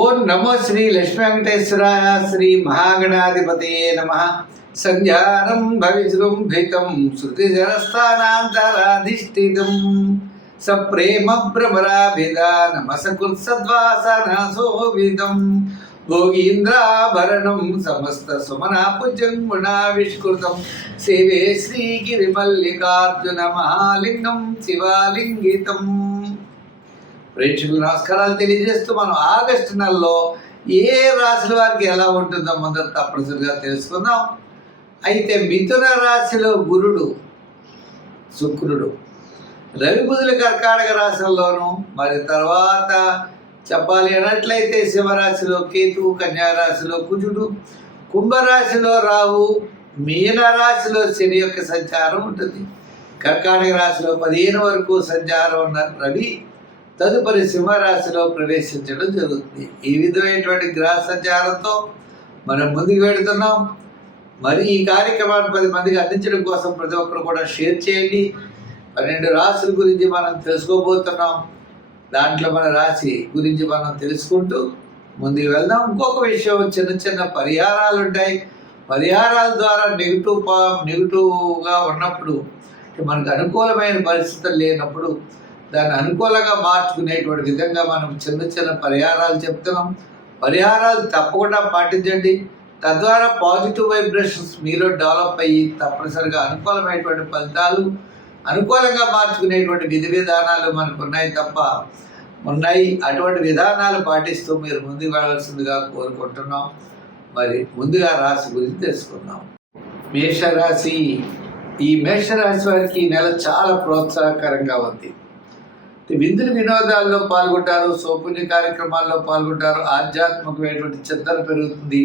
ఓం నమో శ్రీ లక్ష్మీ వెంకటేశ్వరాయ శ్రీ మహాగణాధిపతయే నమః. సంధ్యారంభవిజృంభితం శృతిజరస్థానాంతరాధిష్ఠితం సప్రేమ భ్రమరాభిధానమసకృత్సద్వాసనశోభితం భోగీంద్రాభరణం సమస్త సుమనాపుజంగుణావిష్కృతం సేవే శ్రీగిరిమల్లికార్జున మహాలింగం శివాలింగితం. ప్రేక్షకులు నమస్కారాలు తెలియజేస్తూ మనం ఆగస్టు నెలలో ఏ రాశుల వారికి ఎలా ఉంటుందో మొదట తప్పనిసరిగా తెలుసుకుందాం. అయితే మిథున రాశిలో గురుడు, శుక్రుడు, రవి బుధుల కర్కాటక రాశుల్లోనూ, మరి తర్వాత చెప్పాలి అన్నట్లయితే సింహరాశిలో కేతువు, కన్యారాశిలో కుజుడు, కుంభరాశిలో రాహు, మీనరాశిలో శని యొక్క సంచారం ఉంటుంది. కర్కాటక రాశిలో 15 వరకు సంచారం ఉన్న రవి తదుపరి సింహరాశిలో ప్రవేశించడం జరుగుతుంది. ఈ విధమైనటువంటి గ్రహ సంచారంతో మనం ముందుకు వెళుతున్నాం. మరి ఈ కార్యక్రమాన్ని 10 మందికి అందించడం కోసం ప్రతి ఒక్కరు కూడా షేర్ చేయండి. 12 రాశుల గురించి మనం తెలుసుకోబోతున్నాం. దాంట్లో మన రాశి గురించి మనం తెలుసుకుంటూ ముందుకు వెళ్దాం. ఇంకొక విషయం, చిన్న చిన్న పరిహారాలు ఉంటాయి. పరిహారాల ద్వారా నెగిటివ్గా ఉన్నప్పుడు, మనకు అనుకూలమైన పరిస్థితులు లేనప్పుడు దాన్ని అనుకూలంగా మార్చుకునేటువంటి విధంగా మనం చిన్న చిన్న పరిహారాలు చెప్తున్నాం. పరిహారాలు తప్పకుండా పాటించండి. తద్వారా పాజిటివ్ వైబ్రేషన్స్ మీలో డెవలప్ అయ్యి తప్పనిసరిగా అనుకూలమైనటువంటి ఫలితాలు, అనుకూలంగా మార్చుకునేటువంటి విధి విధానాలు మనకు ఉన్నాయి. అటువంటి విధానాలు పాటిస్తూ మీరు ముందుకు వెళ్ళాల్సిందిగా కోరుకుంటున్నాం. మరి ముందుగా రాశి గురించి తెలుసుకుందాం. మేషరాశి. ఈ మేషరాశి వారికి ఈ నెల చాలా ప్రోత్సాహకరంగా ఉంది. విందులు వినోదాల్లో పాల్గొంటారు, సౌపుణ్య కార్యక్రమాల్లో పాల్గొంటారు, ఆధ్యాత్మికమైనటువంటి చింతన పెరుగుతుంది.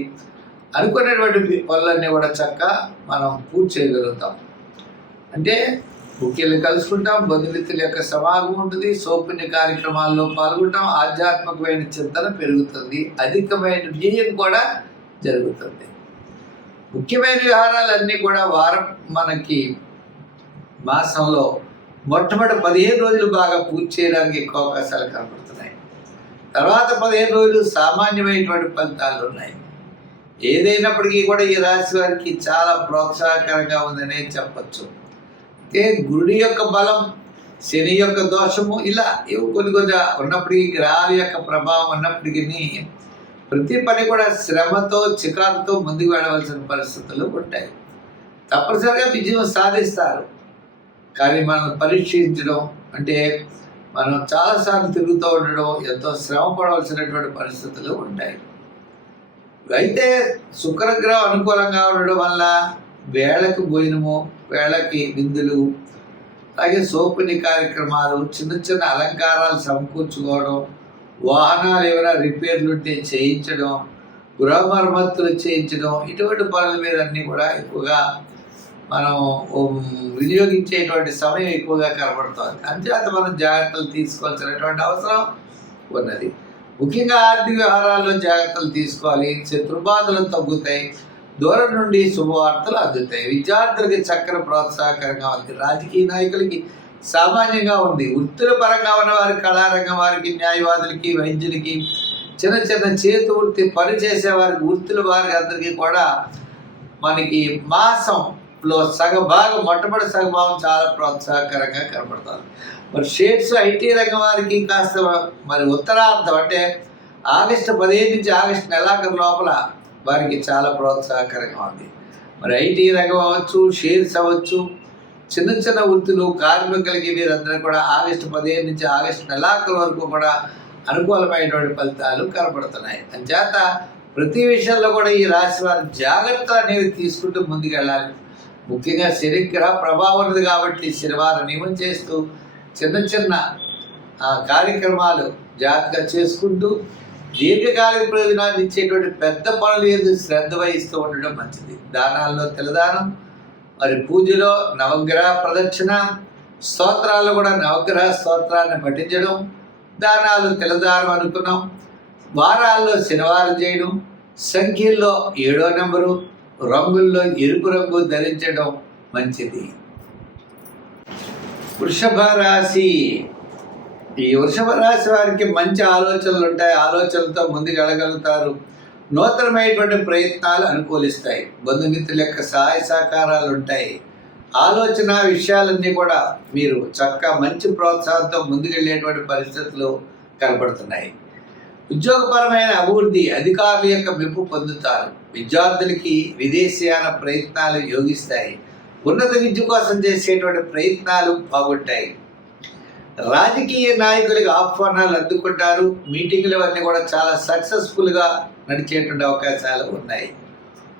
అనుకునేటువంటి పనులన్నీ కూడా చక్కగా మనం పూర్తి చేయగలుగుతాం. అంటే ముఖ్యంగా కలుసుకుంటాం, బంధుమిత్రుల యొక్క సమాగమం ఉంటుంది, సౌపుణ్య కార్యక్రమాల్లో పాల్గొంటాం, ఆధ్యాత్మికమైన చింతన పెరుగుతుంది, అధికమైన వ్యయం కూడా జరుగుతుంది. ముఖ్యమైన వ్యవహారాలన్నీ కూడా మనకి మాసంలో మొట్టమొదటి 15 రోజులు బాగా పూర్తి చేయడానికి ఎక్కువ అవకాశాలు కనపడుతున్నాయి. తర్వాత 15 రోజులు సామాన్యమైనటువంటి ఫలితాలు ఉన్నాయి. ఏదైనప్పటికీ కూడా ఈ రాశి వారికి చాలా ప్రోత్సాహకరంగా ఉందనే చెప్పచ్చు. అయితే గురుడి యొక్క బలం, శని యొక్క దోషము, ఇలా కొన్ని ఉన్నప్పటికీ, గ్రహాల యొక్క ప్రభావం ఉన్నప్పటికీ ప్రతి పని కూడా శ్రమతో, చికాకుతో ముందుకు వెళ్ళవలసిన పరిస్థితులు ఉంటాయి. తప్పనిసరిగా విజయం సాధిస్తారు. కానీ మనం పరీక్షించడం అంటే మనం చాలాసార్లు తిరుగుతూ ఉండడం, ఎంతో శ్రమ పడవలసినటువంటి పరిస్థితులు ఉంటాయి. అయితే శుక్రగ్రహం అనుకూలంగా ఉండడం వల్ల వేళకి భోజనము, వేళకి విందులు, అలాగే సోపుని కార్యక్రమాలు, చిన్న చిన్న అలంకారాలు సమకూర్చుకోవడం, వాహనాలు ఏమైనా రిపేర్లు ఉంటే చేయించడం, గృహ మరమ్మతులు చేయించడం, ఇటువంటి పనుల మీద అన్నీ కూడా ఎక్కువగా మనం వినియోగించేటువంటి సమయం ఎక్కువగా కనబడుతుంది. అంతేత మనం జాగ్రత్తలు తీసుకోవాల్సినటువంటి అవసరం ఉన్నది. ముఖ్యంగా ఆర్థిక వ్యవహారాల్లో జాగ్రత్తలు తీసుకోవాలి. శత్రుబాధలు తగ్గుతాయి, దూరం నుండి శుభవార్తలు అందుతాయి. విద్యార్థులకి చక్కని ప్రోత్సాహకరంగా ఉంది. రాజకీయ నాయకులకి సామాన్యంగా ఉంది. వృత్తుల పరంగా ఉన్న వారికి, కళారంగం వారికి, న్యాయవాదులకి, వైద్యులకి, చిన్న చిన్న చేతి వృత్తి పని చేసే వారికి, వృత్తుల వారికి అందరికీ కూడా మనకి మాసంలో సగభాగం, మొట్టమొదటి సగభాగం చాలా ప్రోత్సాహకరంగా కనపడుతుంది. మరి షేడ్స్, ఐటీ రంగం వారికి కాస్త మరి ఉత్తరార్థం అంటే ఆగస్టు 15 నుంచి ఆగస్టు నెలాఖరు లోపల వారికి చాలా ప్రోత్సాహకరంగా ఉంది. మరి ఐటీ రంగం అవ్వచ్చు, షేర్స్ అవ్వచ్చు, చిన్న చిన్న వృత్తులు, కార్మికులకి వీరందరూ కూడా ఆగస్టు 15 నుంచి ఆగస్టు నెలాఖరు వరకు కూడా అనుకూలమైనటువంటి ఫలితాలు కనపడుతున్నాయి. అంచేత ప్రతి విషయంలో కూడా ఈ రాశి వారు జాగ్రత్తలు అనేవి తీసుకుంటూ ముందుకు వెళ్ళాలి. ముఖ్యంగా శనిగ్రహ ప్రభావం ఉన్నది కాబట్టి శనివారం నియమం చేస్తూ చిన్న చిన్న కార్యక్రమాలు జాగ్రత్తగా చేసుకుంటూ దీర్ఘకాలిక ప్రయోజనాలు ఇచ్చేటువంటి పెద్ద పనులు ఏదో శ్రద్ధ వహిస్తూ ఉండడం మంచిది. దానాల్లో తెల్లదానం, మరి పూజలో నవగ్రహ ప్రదక్షిణ, స్తోత్రాల్లో కూడా నవగ్రహ స్తోత్రాన్ని పఠించడం, దానాలు తెల్లదానం అనుకున్నాం. వారాల్లో శనివారం చేయడం, సంఖ్యల్లో 7వ నెంబరు, రంగుల్లో ఎరుపు రంగు ధరించడం మంచిది. వృషభ రాశి. ఈ వృషభ రాశి వారికి మంచి ఆలోచనలు ఉంటాయి, ఆలోచనలతో ముందుకు వెళ్ళగలుగుతారు. నూతనమైనటువంటి ప్రయత్నాలు అనుకూలిస్తాయి. బంధుమిత్రుల యొక్క సహాయ సహకారాలు ఉంటాయి. ఆలోచన విషయాలన్నీ కూడా మీరు చక్కగా మంచి ప్రోత్సాహంతో ముందుకెళ్ళేటువంటి పరిస్థితులు కనబడుతున్నాయి. ఉద్యోగపరమైన అభివృద్ధి, అధికారుల యొక్క మెప్పు పొందుతారు. విద్యార్థులకి విదేశీయాన ప్రయత్నాలు యోగిస్తాయి. ఉన్నత విద్య కోసం చేసేటువంటి ప్రయత్నాలు బాగుంటాయి. రాజకీయ నాయకులకు ఆహ్వానాలు అందుకుంటారు. మీటింగులు అన్నీ కూడా చాలా సక్సెస్ఫుల్గా నడిచేటువంటి అవకాశాలు ఉన్నాయి.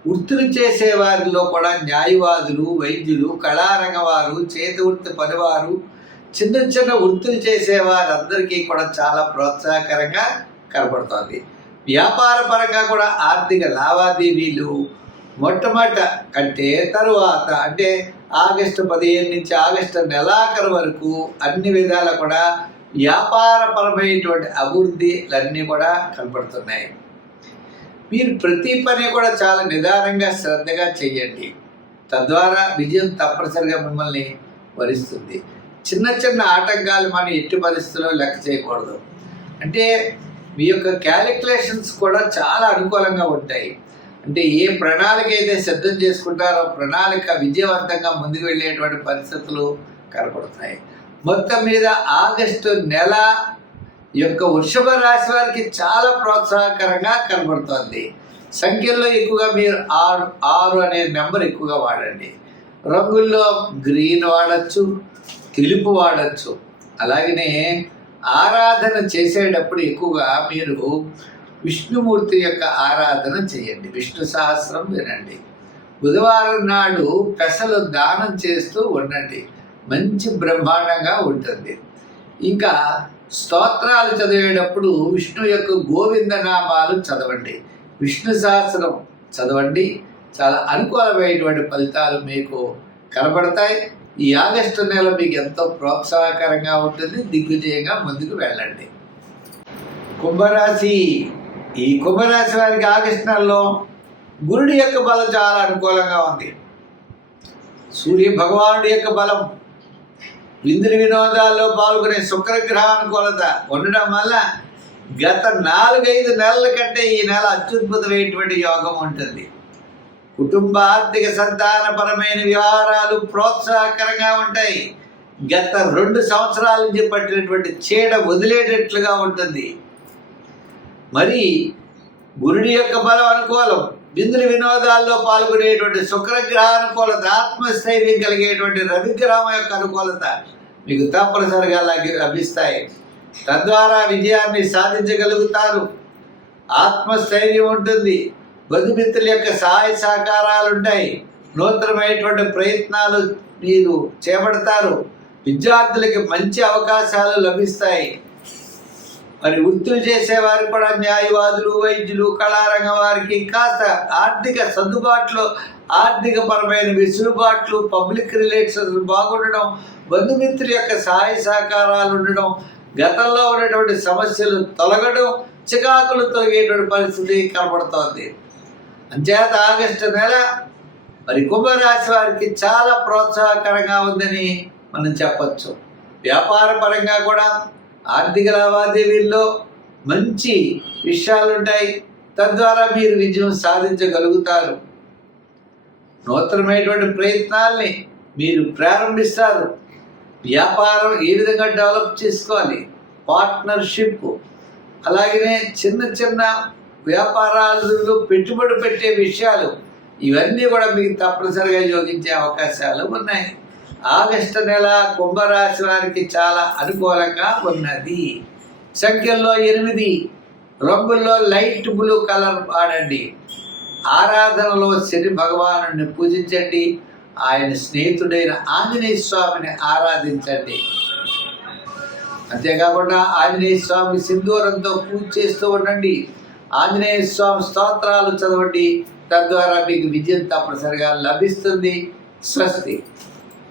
వృత్తులు చేసే వారిలో కూడా న్యాయవాదులు, వైద్యులు, కళారంగవారు, చేతి వృత్తి పనివారు, చిన్న చిన్న వృత్తులు చేసే వారందరికీ కూడా చాలా ప్రోత్సాహకరంగా కనబడుతోంది. వ్యాపార పరంగా కూడా ఆర్థిక లావాదేవీలు మొట్టమొదట కంటే తరువాత అంటే ఆగస్టు 15 నుంచి ఆగస్టు నెలాఖరు వరకు అన్ని విధాలా కూడా వ్యాపారపరమైనటువంటి అభివృద్ధిలన్నీ కూడా కనపడుతున్నాయి. మీరు ప్రతి పని కూడా చాలా నిదానంగా శ్రద్ధగా చేయండి. తద్వారా విజయం తప్పనిసరిగా మిమ్మల్ని వరిస్తుంది. చిన్న చిన్న ఆటంకాలు మనం ఎట్టి పరిస్థితుల్లో లెక్క చేయకూడదు. అంటే మీ యొక్క క్యాలిక్యులేషన్స్ కూడా చాలా అనుకూలంగా ఉంటాయి. అంటే ఏ ప్రణాళిక అయితే సిద్ధం చేసుకుంటారో ప్రణాళిక విజయవంతంగా ముందుకు వెళ్ళేటువంటి పరిస్థితులు కనపడుతున్నాయి. మొత్తం మీద ఆగస్టు నెల యొక్క వృషభ రాశి వారికి చాలా ప్రోత్సాహకరంగా కనబడుతోంది. సంఖ్యల్లో ఎక్కువగా మీరు 6 అనే నెంబర్ ఎక్కువగా వాడండి. రంగుల్లో గ్రీన్ వాడచ్చు, తెలుపు వాడచ్చు. అలాగనే ఆరాధన చేసేటప్పుడు ఎక్కువగా మీరు విష్ణుమూర్తి యొక్క ఆరాధన చేయండి. విష్ణు సహస్రం వినండి. బుధవారం నాడు పెసలు దానం చేస్తూ ఉండండి. మంచి బ్రహ్మాండంగా ఉంటుంది. ఇంకా స్తోత్రాలు చదివేటప్పుడు విష్ణు యొక్క గోవింద నామాలు చదవండి, విష్ణు సహస్రం చదవండి. చాలా అనుకూలమైనటువంటి ఫలితాలు మీకు కనబడతాయి. ఈ ఆగస్టు నెల మీకు ఎంతో ప్రోత్సాహకరంగా ఉంటుంది. దిగ్విజయంగా ముందుకు వెళ్ళండి. కుంభరాశి. ఈ కుంభరాశి వారికి ఆగస్టు నెలలో గురుడి యొక్క బలం చాలా అనుకూలంగా ఉంది. సూర్య భగవానుడి యొక్క బలం, విందుని వినోదాల్లో పాల్గొనే శుక్రగ్రహ అనుకూలత ఉండడం వల్ల గత 4-5 నెలల కంటే ఈ నెల అత్యద్భుతమైనటువంటి యోగం ఉంటుంది. కుటుంబ ఆర్థిక సంతానపరమైన వ్యవహారాలు ప్రోత్సాహకరంగా ఉంటాయి. గత 2 సంవత్సరాల నుంచి పట్టినటువంటి చీడ వదిలేటట్లుగా ఉంటుంది. మరి గురుడి యొక్క బలం అనుకూలం, విందుని వినోదాల్లో పాల్గొనేటువంటి శుక్రగ్రహ అనుకూలత, ఆత్మస్థైర్యం కలిగేటువంటి రవిగ్రహం యొక్క అనుకూలత మీకు తప్పనిసరిగా లభిస్తాయి. తద్వారా విజయాన్ని సాధించగలుగుతారు. ఆత్మస్థైర్యం ఉంటుంది. బంధుమిత్రుల యొక్క సహాయ సహకారాలు ఉంటాయి. నూతనమైనటువంటి ప్రయత్నాలు మీరు చేపడతారు. విద్యార్థులకి మంచి అవకాశాలు లభిస్తాయి. మరి వృత్తులు చేసేవారికి కూడా న్యాయవాదులు, వైద్యులు, కళారంగం వారికి కాస్త ఆర్థిక సర్దుబాట్లు, ఆర్థిక పరమైన వెసులుబాట్లు, పబ్లిక్ రిలేషన్స్ బాగుండడం, బంధుమిత్రుల యొక్క సహాయ సహకారాలు ఉండడం, గతంలో ఉన్నటువంటి సమస్యలు తొలగడం, చికాకులు తొలగేటువంటి పరిస్థితి కనబడుతోంది. అంచేత ఆగస్టు నెల మరి కుంభరాశి వారికి చాలా ప్రోత్సాహకరంగా ఉందని మనం చెప్పచ్చు. వ్యాపార పరంగా కూడా ఆర్థిక లావాదేవీల్లో మంచి విషయాలు ఉంటాయి. తద్వారా మీరు విజయం సాధించగలుగుతారు. నూతనమైనటువంటి ప్రయత్నాల్ని మీరు ప్రారంభిస్తారు. వ్యాపారం ఏ విధంగా డెవలప్ చేసుకోవాలి, పార్ట్నర్షిప్, అలాగనే చిన్న చిన్న వ్యాపారాలలో పెట్టుబడి పెట్టే విషయాలు, ఇవన్నీ కూడా మీకు తప్పనిసరిగా యోగించే అవకాశాలు ఉన్నాయి. ఆగస్టు నెల కుంభరాశి వారికి చాలా అనుకూలంగా ఉన్నది. సంఖ్యల్లో 8, రంగుల్లో లైట్ బ్లూ కలర్ వాడండి. ఆరాధనలో శని భగవానుడిని పూజించండి. ఆయన స్నేహితుడైన ఆంజనేయ స్వామిని ఆరాధించండి. అంతేకాకుండా ఆంజనేయ స్వామి సింధూరంతో పూజ చేస్తూ ఉండండి. ఆంజనేయ స్వామి స్తోత్రాలు చదవండి. తద్వారా మీకు విజయం తప్పనిసరిగా లభిస్తుంది. స్వస్తి.